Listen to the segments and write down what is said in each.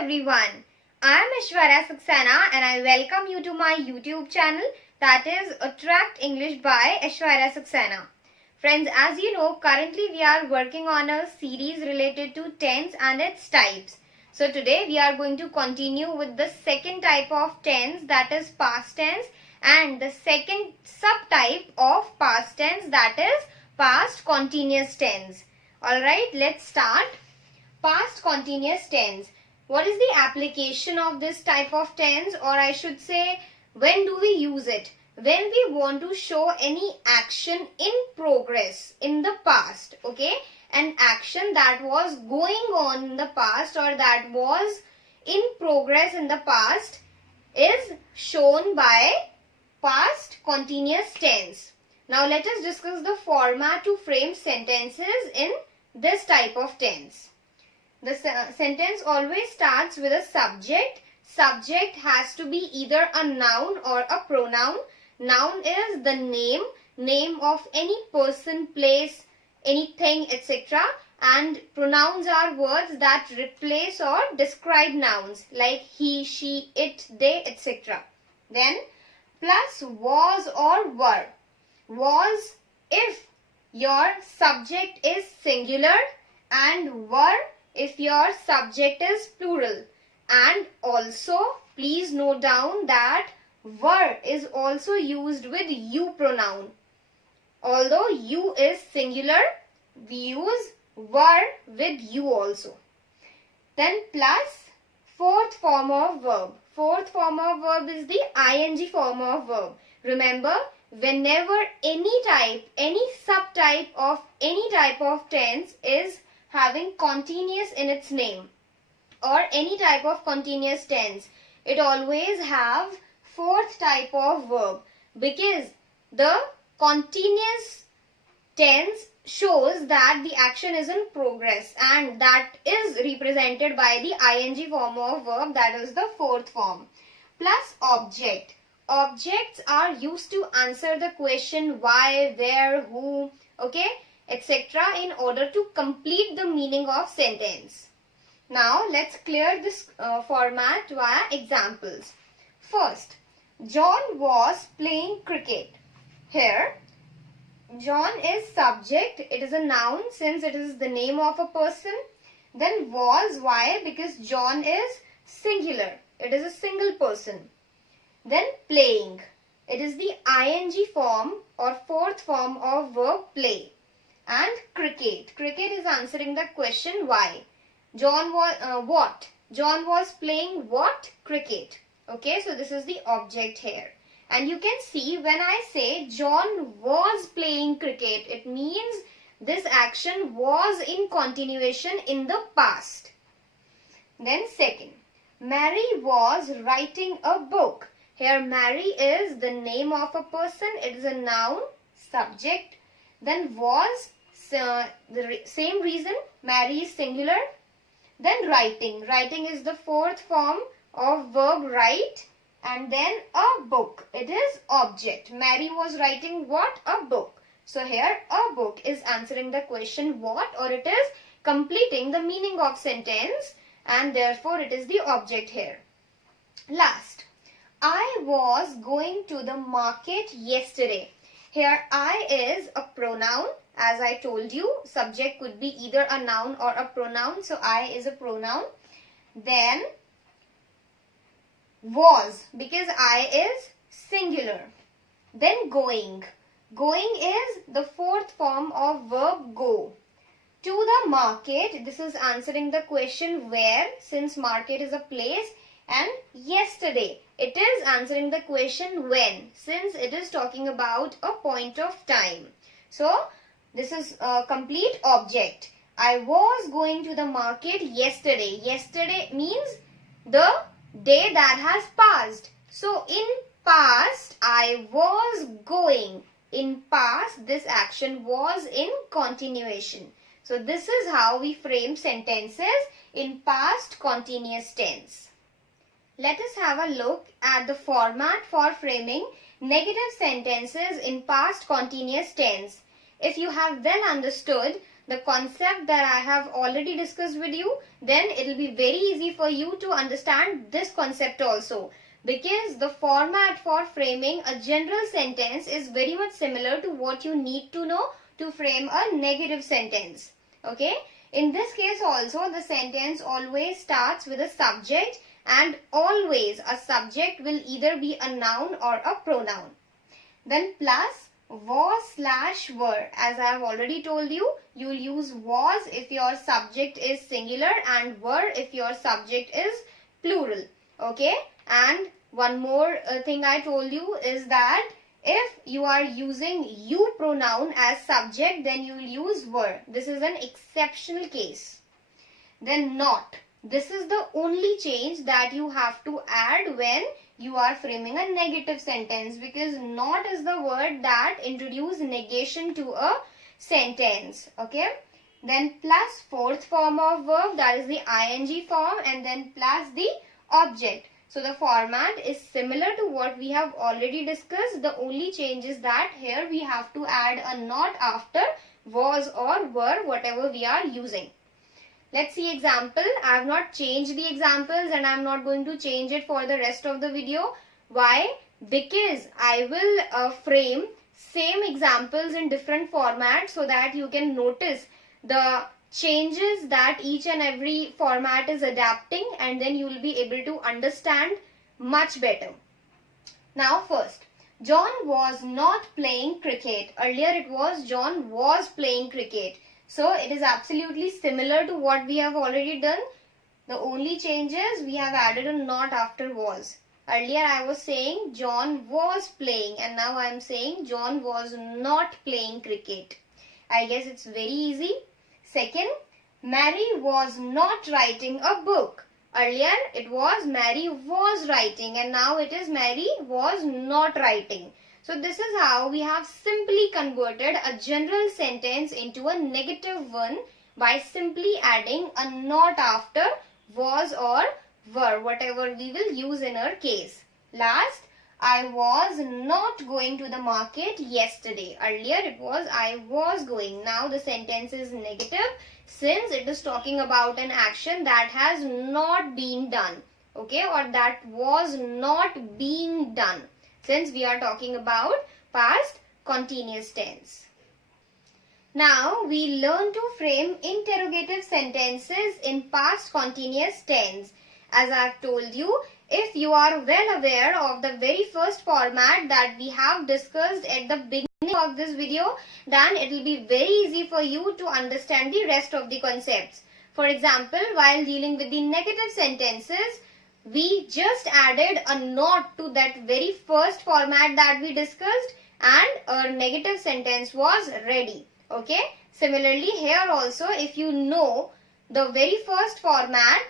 everyone. I am Aishwarya Saxena and I welcome you to my YouTube channel, that is Attract English by Aishwarya Saxena. Friends, as you know, currently we are working on a series related to tense and its types. So today we are going to continue with the second type of tense, that is past tense, and the second subtype of past tense, that is past continuous tense. Alright, let's start. Past continuous tense. What is the application of this type of tense, or I should say, when do we use it? When we want to show any action in progress in the past, okay? An action that was going on in the past or that was in progress in the past is shown by past continuous tense. Now let us discuss the format to frame sentences in this type of tense. The sentence always starts with a subject. Subject has to be either a noun or a pronoun. Noun is the name of any person, place, anything, etc. And pronouns are words that replace or describe nouns like he, she, it, they, etc. Then plus was or were. Was if your subject is singular, and were if your subject is plural. And also please note down that were is also used with you pronoun. Although you is singular, we use were with you also. Then plus fourth form of verb. Fourth form of verb is the ing form of verb. Remember, whenever any type, any subtype of any type of tense is having continuous in its name, or any type of continuous tense, it always have fourth type of verb, because the continuous tense shows that the action is in progress, and that is represented by the ing form of verb, that is the fourth form. Plus object. Objects are used to answer the question why, where, who, okay, etc. in order to complete the meaning of sentence. Now let's clear this format via examples. First, John was playing cricket. Here, John is subject. It is a noun since it is the name of a person. Then was, why? Because John is singular. It is a single person. Then playing. It is the ing form or fourth form of verb play. And cricket. Cricket is answering the question why. John was what? John was playing what? Cricket. Okay, so this is the object here. And you can see when I say John was playing cricket, it means this action was in continuation in the past. Then second, Mary was writing a book. Here Mary is the name of a person. It is a noun, subject. Then was, the same reason, Mary is singular. Then writing. Writing is the fourth form of verb write. And then a book. It is object. Mary was writing what? A book. So here a book is answering the question what, or it is completing the meaning of sentence, and therefore it is the object here. Last, I was going to the market yesterday. Here I is a pronoun. As I told you, subject could be either a noun or a pronoun. So I is a pronoun. Then was, because I is singular. Then going. Going is the fourth form of verb go. To the market, this is answering the question where, since market is a place, and yesterday, it is answering the question when, since it is talking about a point of time. So this is a complete object. I was going to the market yesterday. Yesterday means the day that has passed. So in past, I was going. In past, this action was in continuation. So this is how we frame sentences in past continuous tense. Let us have a look at the format for framing negative sentences in past continuous tense. If you have well understood the concept that I have already discussed with you, then it will be very easy for you to understand this concept also. Because the format for framing a general sentence is very much similar to what you need to know to frame a negative sentence. Okay? In this case also, the sentence always starts with a subject, and always a subject will either be a noun or a pronoun. Then plus was/were. As I have already told you, you will use was if your subject is singular and were if your subject is plural. Okay? And one more thing I told you is that if you are using you pronoun as subject, then you will use were. This is an exceptional case. Then not. This is the only change that you have to add when you are framing a negative sentence, because not is the word that introduces negation to a sentence. Okay? Then plus fourth form of verb, that is the ing form, and then plus the object. So the format is similar to what we have already discussed. The only change is that here we have to add a not after was or were, whatever we are using. Let's see example. I have not changed the examples and I am not going to change it for the rest of the video. Why? Because I will frame same examples in different formats so that you can notice the changes that each and every format is adapting, and then you will be able to understand much better. Now first, John was not playing cricket. Earlier it was John was playing cricket. So it is absolutely similar to what we have already done. The only change is we have added a not after was. Earlier I was saying John was playing, and now I am saying John was not playing cricket. I guess it's very easy. Second, Mary was not writing a book. Earlier it was Mary was writing, and now it is Mary was not writing. So this is how we have simply converted a general sentence into a negative one by simply adding a not after was or were, whatever we will use in our case. Last, I was not going to the market yesterday. Earlier it was I was going. Now the sentence is negative since it is talking about an action that has not been done. Okay, or that was not being done. Since we are talking about past continuous tense. Now we learn to frame interrogative sentences in past continuous tense. As I have told you, if you are well aware of the very first format that we have discussed at the beginning of this video, then it will be very easy for you to understand the rest of the concepts. For example, while dealing with the negative sentences, we just added a not to that very first format that we discussed, and our negative sentence was ready. Okay. Similarly, here also, if you know the very first format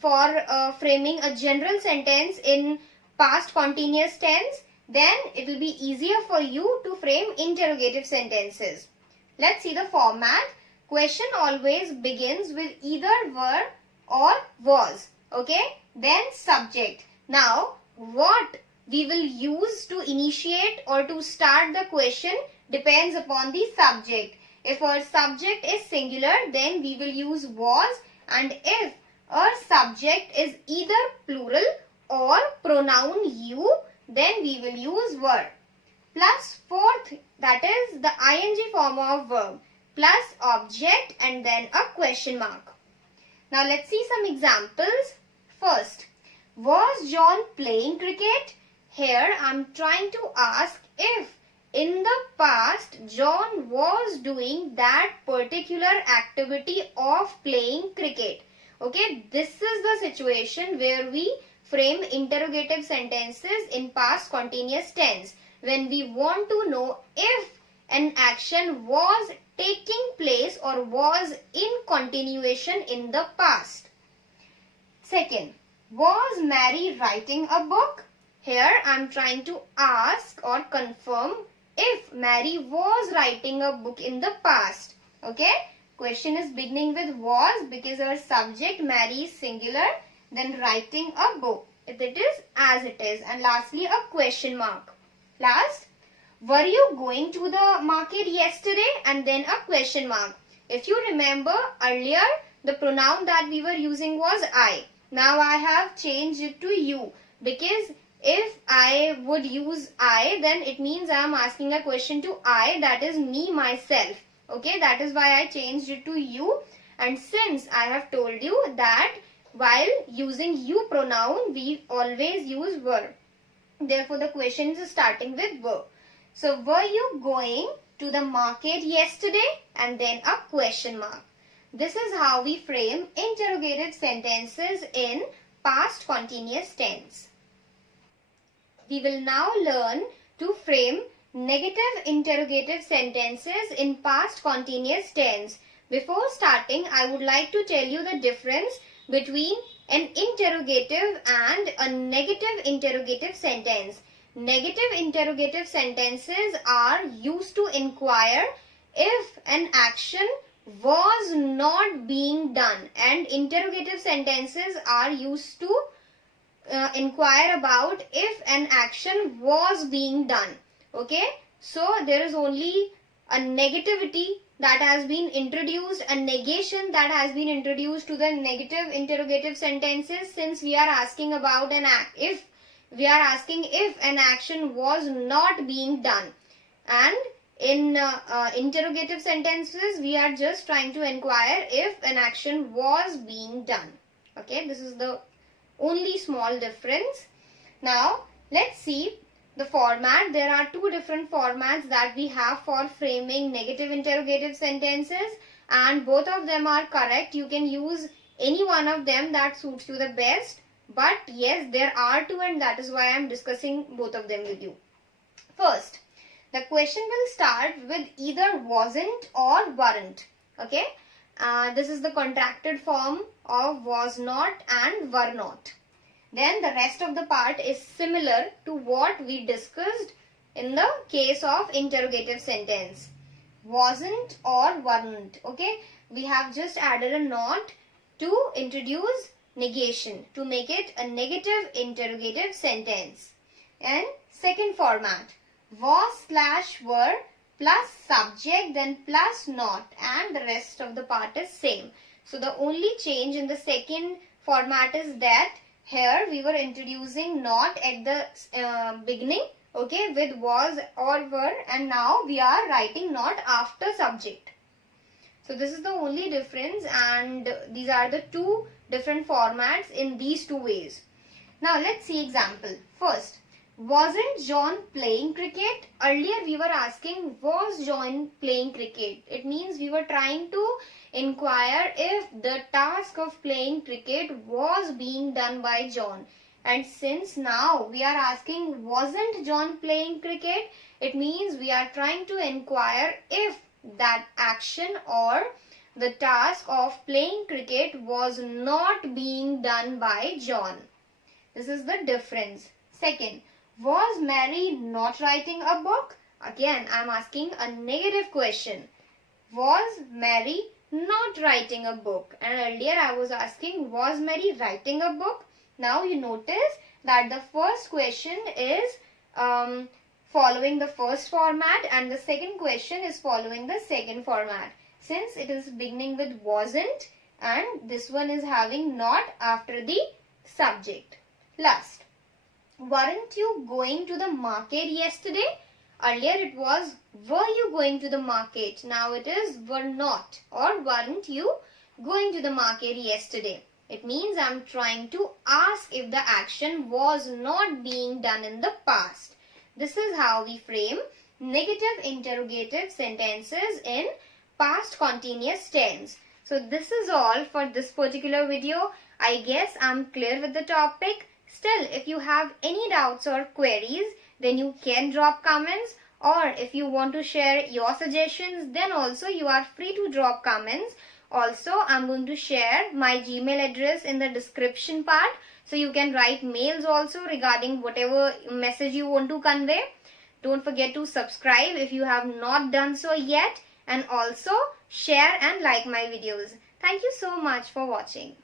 for framing a general sentence in past continuous tense, then it will be easier for you to frame interrogative sentences. Let's see the format. Question always begins with either were or was. Okay. Then subject. Now, what we will use to initiate or to start the question depends upon the subject. If our subject is singular, then we will use was, and if our subject is either plural or pronoun you, then we will use were. Plus fourth, that is the ing form of verb, plus object and then a question mark. Now let's see some examples. First, was John playing cricket? Here I am trying to ask if in the past John was doing that particular activity of playing cricket. Okay, this is the situation where we frame interrogative sentences in past continuous tense, when we want to know if an action was taking place or was in continuation in the past. Second, was Mary writing a book? Here I am trying to ask or confirm if Mary was writing a book in the past. Okay, question is beginning with was because our subject Mary is singular, then writing a book if it is as it is, and lastly a question mark. Last, were you going to the market yesterday, and then a question mark. If you remember earlier, the pronoun that we were using was I. Now I have changed it to you, because if I would use I, then it means I am asking a question to I, that is me, myself. Okay, that is why I changed it to you. And since I have told you that while using you pronoun, we always use were. Therefore, the question is starting with were. So, were you going to the market yesterday? And then a question mark. This is how we frame interrogative sentences in past continuous tense. We will now learn to frame negative interrogative sentences in past continuous tense. Before starting, I would like to tell you the difference between an interrogative and a negative interrogative sentence. Negative interrogative sentences are used to inquire if an action was not being done, and interrogative sentences are used to inquire about if an action was being done. Okay, so there is only a negativity that has been introduced, a negation that has been introduced to the negative interrogative sentences, since we are asking about an act. If we are asking if an action was not being done, and in interrogative sentences we are just trying to inquire if an action was being done. Okay, this is the only small difference. Now let's see the format. There are two different formats that we have for framing negative interrogative sentences, and both of them are correct. You can use any one of them that suits you the best. But yes, there are two, and that is why I am discussing both of them with you. First, the question will start with either wasn't or weren't. Okay, this is the contracted form of was not and were not. Then the rest of the part is similar to what we discussed in the case of interrogative sentence. Wasn't or weren't. Okay, we have just added a not to introduce negation to make it a negative interrogative sentence. And second format, was/were plus subject, then plus not, and the rest of the part is same. So the only change in the second format is that here we were introducing not at the beginning, okay, with was or were, and now we are writing not after subject. So this is the only difference, and these are the two different formats in these two ways. Now let's see example. First, wasn't John playing cricket? Earlier we were asking was John playing cricket. It means we were trying to inquire if the task of playing cricket was being done by John. And since now we are asking wasn't John playing cricket, it means we are trying to inquire if that action or the task of playing cricket was not being done by John. This is the difference. Second, was Mary not writing a book? Again, I am asking a negative question. Was Mary not writing a book? And earlier I was asking, was Mary writing a book? Now you notice that the first question is following the first format, and the second question is following the second format. Since it is beginning with wasn't, and this one is having not after the subject. Last, weren't you going to the market yesterday? Earlier it was were you going to the market. Now it is were not or weren't you going to the market yesterday. It means I am trying to ask if the action was not being done in the past. This is how we frame negative interrogative sentences in past continuous tense. So this is all for this particular video. I guess I'm clear with the topic. Still, if you have any doubts or queries, then you can drop comments, or if you want to share your suggestions, then also you are free to drop comments. Also, I'm going to share my Gmail address in the description part, so you can write mails also regarding whatever message you want to convey. Don't forget to subscribe if you have not done so yet, and also share and like my videos. Thank you so much for watching.